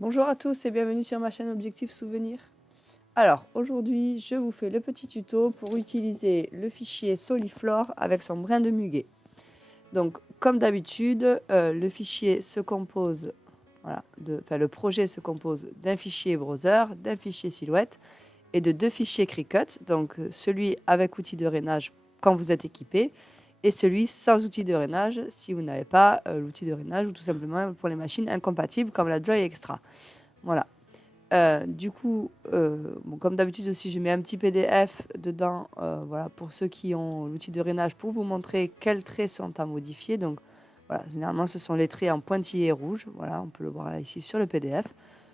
Bonjour à tous et bienvenue sur ma chaîne Objectif Souvenir. Alors aujourd'hui je vous fais le petit tuto pour utiliser le fichier Soliflore avec son brin de muguet. Donc comme d'habitude le fichier se compose, le projet se compose d'un fichier browser, d'un fichier silhouette et de deux fichiers Cricut. Donc celui avec outil de rainage quand vous êtes équipé et celui sans outil de rainage si vous n'avez pas l'outil de rainage ou tout simplement pour les machines incompatibles comme la Joy Extra. Voilà. Comme d'habitude aussi, je mets un petit PDF dedans voilà, pour ceux qui ont l'outil de rainage pour vous montrer quels traits sont à modifier. Donc voilà, généralement ce sont les traits en pointillés rouges. Voilà, on peut le voir ici sur le PDF.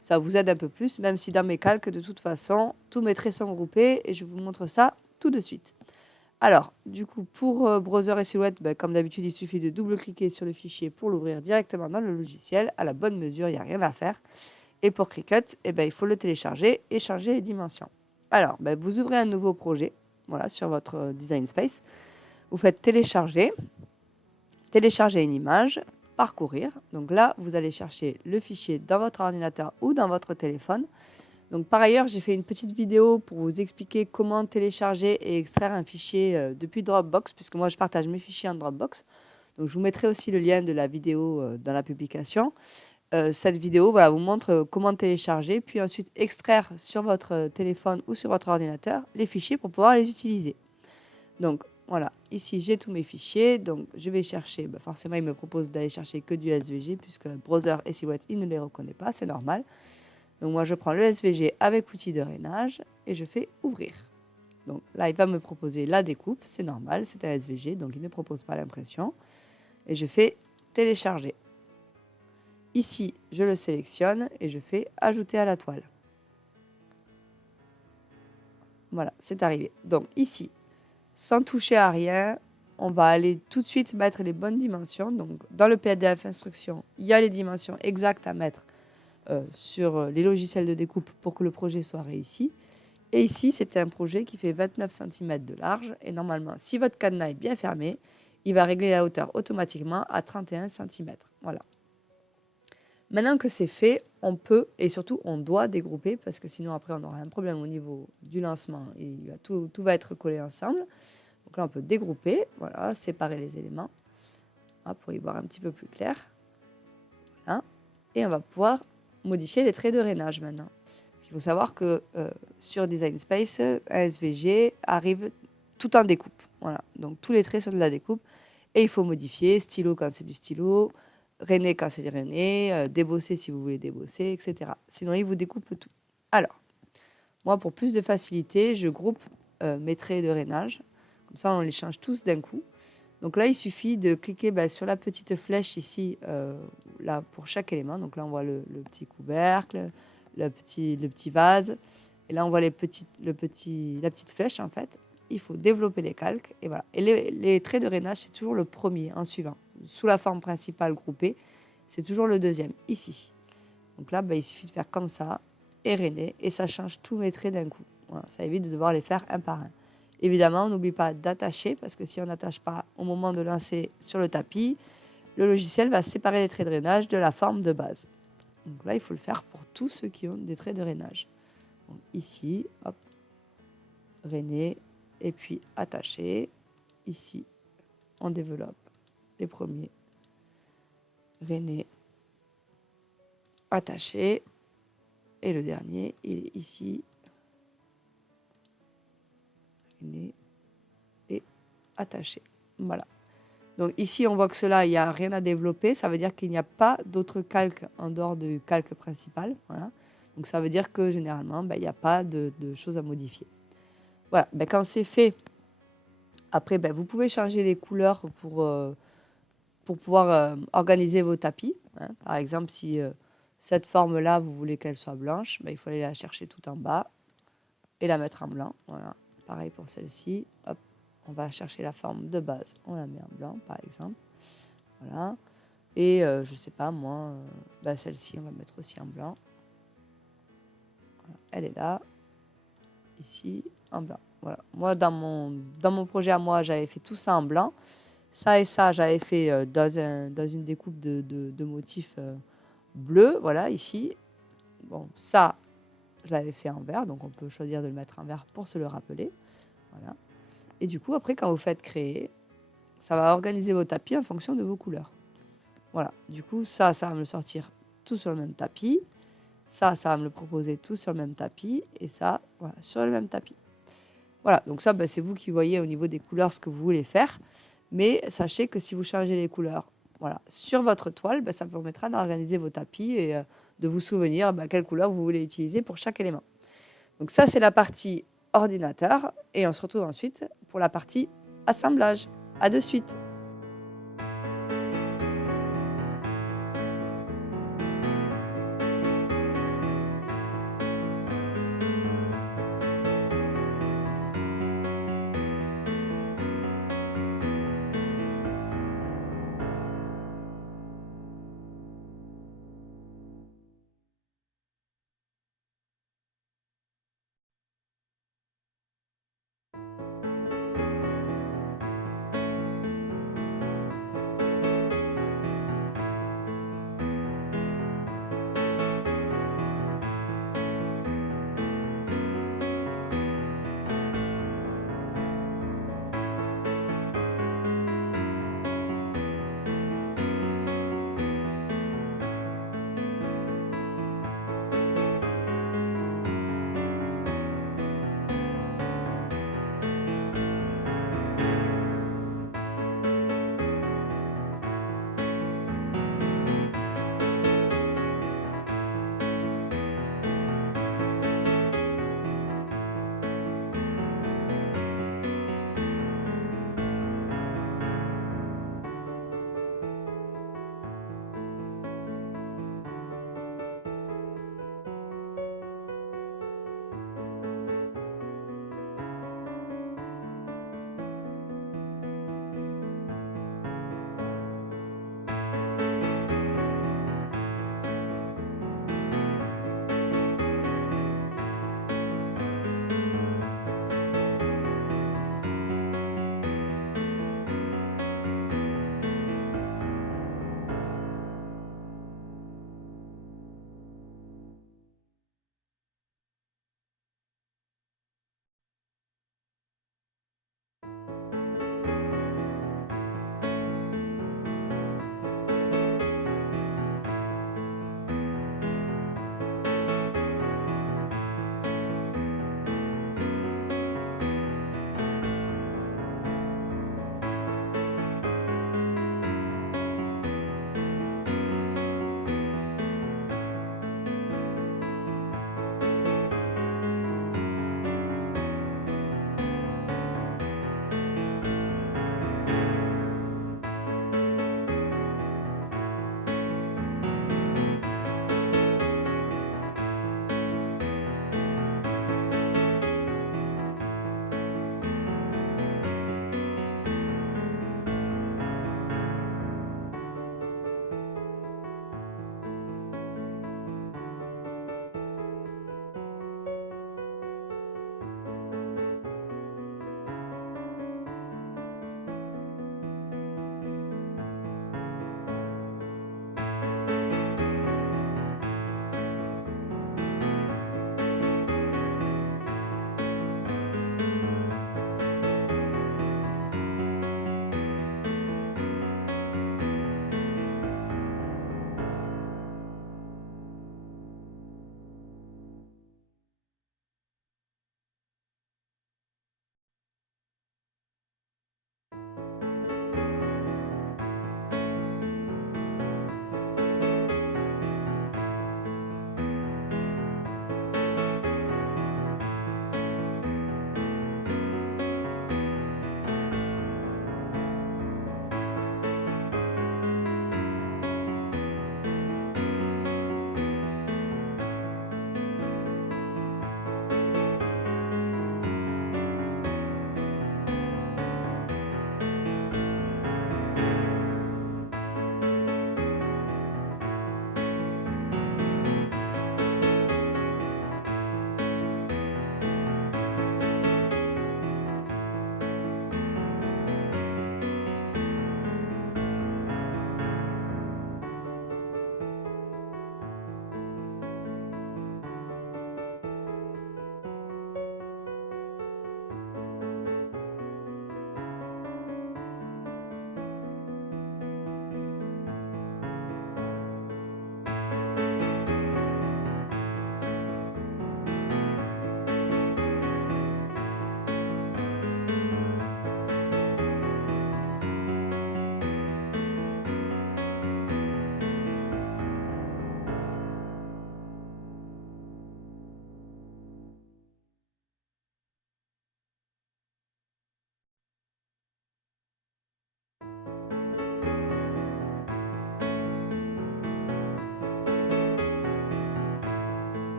Ça vous aide un peu plus, même si dans mes calques, de toute façon, tous mes traits sont groupés et je vous montre ça tout de suite. Alors, du coup, pour browser et silhouette, comme d'habitude, il suffit de double-cliquer sur le fichier pour l'ouvrir directement dans le logiciel. À la bonne mesure, il n'y a rien à faire. Et pour Cricut, il faut le télécharger et changer les dimensions. Alors, vous ouvrez un nouveau projet voilà, sur votre Design Space. Vous faites télécharger une image, parcourir. Donc là, vous allez chercher le fichier dans votre ordinateur ou dans votre téléphone. Donc par ailleurs, j'ai fait une petite vidéo pour vous expliquer comment télécharger et extraire un fichier depuis Dropbox, puisque moi je partage mes fichiers en Dropbox. Donc je vous mettrai aussi le lien de la vidéo dans la publication. Cette vidéo vous montre comment télécharger, puis ensuite extraire sur votre téléphone ou sur votre ordinateur les fichiers pour pouvoir les utiliser. Donc voilà, ici j'ai tous mes fichiers, donc je vais chercher, forcément il me propose d'aller chercher que du SVG, puisque browser et silhouette il ne les reconnaît pas, c'est normal. Donc moi je prends le SVG avec outil de rainage et je fais ouvrir. Donc là il va me proposer la découpe, c'est normal, c'est un SVG, donc il ne propose pas l'impression. Et je fais télécharger. Ici, je le sélectionne et je fais ajouter à la toile. Voilà, c'est arrivé. Donc ici, sans toucher à rien, on va aller tout de suite mettre les bonnes dimensions. Donc dans le PDF instruction, il y a les dimensions exactes à mettre sur les logiciels de découpe pour que le projet soit réussi. Et ici, c'est un projet qui fait 29 cm de large. Et normalement, si votre cadenas est bien fermé, il va régler la hauteur automatiquement à 31 cm. Voilà. Maintenant que c'est fait, on peut et surtout on doit dégrouper parce que sinon après on aura un problème au niveau du lancement et tout va être collé ensemble. Donc là on peut dégrouper, voilà, séparer les éléments pour y voir un petit peu plus clair. Voilà. Et on va pouvoir modifier les traits de rainage maintenant. Il faut savoir que sur Design Space, un SVG arrive tout en découpe. Voilà. Donc tous les traits sont de la découpe et il faut modifier stylo quand c'est du stylo, rainé quand c'est du rainé, débosser si vous voulez débosser, etc. Sinon, il vous découpe tout. Alors, moi, pour plus de facilité, je groupe mes traits de rainage. Comme ça, on les change tous d'un coup. Donc là, il suffit de cliquer sur la petite flèche ici, là, pour chaque élément. Donc là, on voit le petit couvercle, le petit vase. Et là, on voit la petite flèche, en fait. Il faut développer les calques. Et voilà. Et les traits de rainage, c'est toujours le premier, en suivant. Sous la forme principale groupée, c'est toujours le deuxième, ici. Donc là, il suffit de faire comme ça, et rainer, et ça change tous mes traits d'un coup. Voilà, ça évite de devoir les faire un par un. Évidemment, on n'oublie pas d'attacher, parce que si on n'attache pas au moment de lancer sur le tapis, le logiciel va séparer les traits de rainage de la forme de base. Donc là, il faut le faire pour tous ceux qui ont des traits de rainage. Donc ici, hop, rainer, et puis attacher. Ici, on développe les premiers. Rainer, attaché. Et le dernier, il est ici. Rainer et attaché. Voilà. Donc ici, on voit que cela, il n'y a rien à développer. Ça veut dire qu'il n'y a pas d'autres calques en dehors du calque principal. Voilà. Donc ça veut dire que généralement, il n'y a pas de choses à modifier. Voilà. Quand c'est fait, après, vous pouvez changer les couleurs pour pouvoir organiser vos tapis. Hein. Par exemple, si cette forme-là, vous voulez qu'elle soit blanche, il faut aller la chercher tout en bas et la mettre en blanc. Voilà. Pareil pour celle-ci. Hop. On va chercher la forme de base. On la met en blanc, par exemple. Voilà. Et je sais pas, moi, celle-ci, on va mettre aussi en blanc. Voilà. Elle est là. Ici, en blanc. Voilà. Moi, dans mon projet à moi, j'avais fait tout ça en blanc. Ça et ça, j'avais fait dans une découpe de motifs bleus. Voilà, ici. Bon, ça, je l'avais fait en vert, donc on peut choisir de le mettre en vert pour se le rappeler. Voilà. Et du coup, après, quand vous faites créer, ça va organiser vos tapis en fonction de vos couleurs. Voilà. Du coup, ça va me le sortir tout sur le même tapis. Ça va me le proposer tout sur le même tapis. Et ça, voilà, sur le même tapis. Voilà. Donc ça, c'est vous qui voyez au niveau des couleurs ce que vous voulez faire. Mais sachez que si vous changez les couleurs, voilà, sur votre toile, ça permettra d'organiser vos tapis et de vous souvenir quelle couleur vous voulez utiliser pour chaque élément. Donc ça, c'est la partie ordinateur. Et on se retrouve ensuite pour la partie assemblage. À de suite.